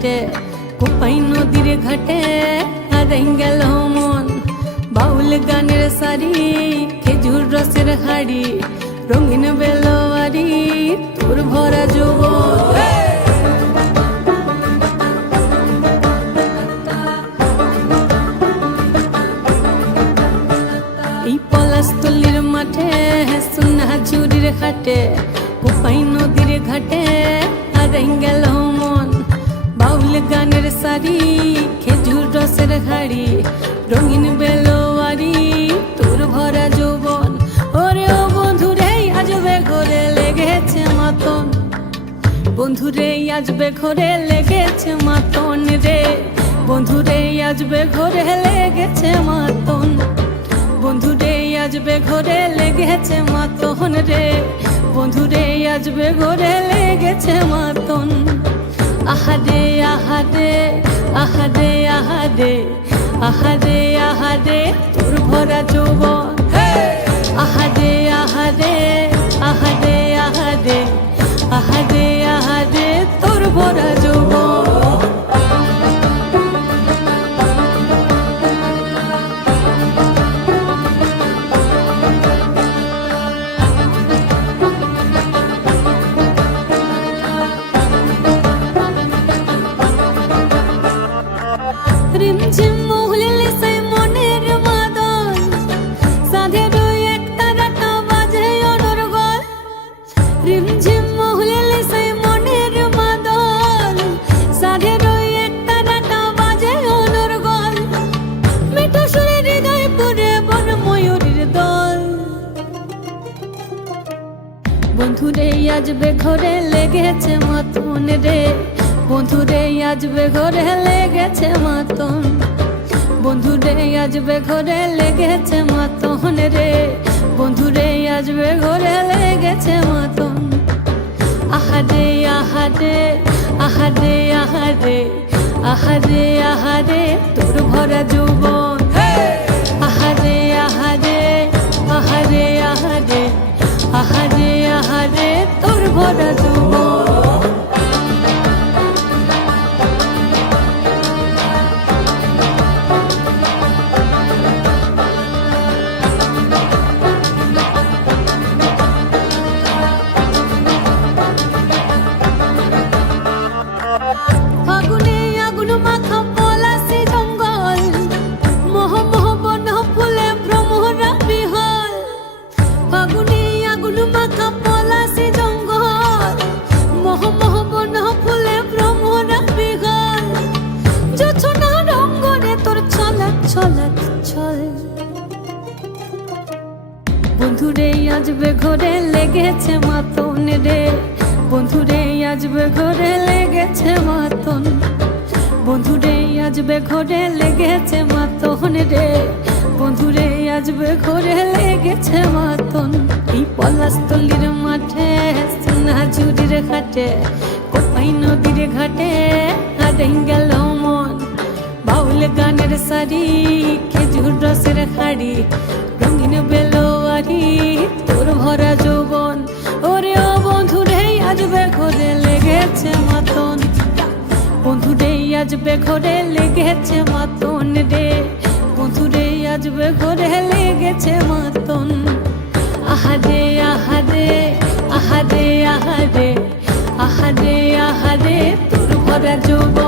হাটে কোপাই নদীর ঘাটে হারাই গেল মন বাউল গানের সারি খেজুর রসের হাড়ি রঙিন বেলোয়ারি তোর ভরা যৌবন এই পলাশতলির মাঠে সোনা ঝুরির ঘাটে কোপাই নদীর ঘাটে হারাই গেল মন বাউল গানের সারি খেজুর রসের হাড়ি রঙিন বেলোয়ারি তোর ভরা যৌবন ওরে ও বন্ধুরে আজবে ঘরে লেগেছে মাতন বন্ধুরে আজবে ঘরে লেগেছে মাতন রে বন্ধুরে আজবে ঘরে লেগেছে মাতন বন্ধুরে আজবে ঘরে লেগেছে মাতন রে বন্ধুরে আজবে ঘরে লেগেছে মাতন আহারে আহারে আহারে আহারে আহারে আহারে তোর ভরা যৌবন আহারে আহারে আহারে আহারে আহারে আহারে তোর ভরা যৌবন রিমঝিম মহুলিলে সেই মনের মাদল সাধের এক তারাটা বাজে অনর্গল রিমঝিম মহুলিলে সেই মনের মাদল সাধের এক তারাটা বাজে অনর্গল মিঠু সুরে হৃদয় পুরে বন ময়ূরীর দল বন্ধুরে আজবে ঘরে লেগেছে মাতন রে বন্ধুরে আজবে ঘরে লেগেছে মাতন বন্ধুরে আজবে ঘরে লেগেছে মাতন রে বন্ধুরে আজবে ঘরে লেগেছে মাতন আহারে আহারে আহারে আহারে আহারে আহারে তোর ভরা যৌবন আহারে আহারে আহারে আহারে আহারে আহারে তোর ভরা যৌবন ফাগুনে আগুন মাখা পলাশি জঙ্গল মোহ মোহ বন ফুলে ভ্রমরা বিহল ফাগুনে আগুন মাখা পলাশি জঙ্গল মোহ মোহ বন ফুলে ভ্রমরা বিহল জোছনা রঙ্গনে তোর ছলাক ছলাক ছল বন্ধুরে আজবে ঘরে লেগেছে মাতন রে বন্ধুরে আজবে ঘরে লেগেছে মাতন বন্ধুরে আজবে ঘরে লেগেছে মাতন রে বন্ধুরে আজবে ঘরে লেগেছে মাতন এই পলাশতলির মাঠে সোনা ঝুরির ঘাটে কোপাই নদীর ঘাটে হারাই গেল মন বাউল গানের সারি খেজুর রসের হাড়ি রঙিন বেলোয়ারি তোর ভরা যৌবন ওরে ও বন্ধুরে আজবে ঘরে লেগেছে মাতন বন্ধুরে আজবে ঘরে লেগেছে মাতন রে বন্ধুরে আজবে ঘরে লেগেছে মাতন আহারে আহারে আহারে আহারে আহারে আহারে তোর ভরা যৌবন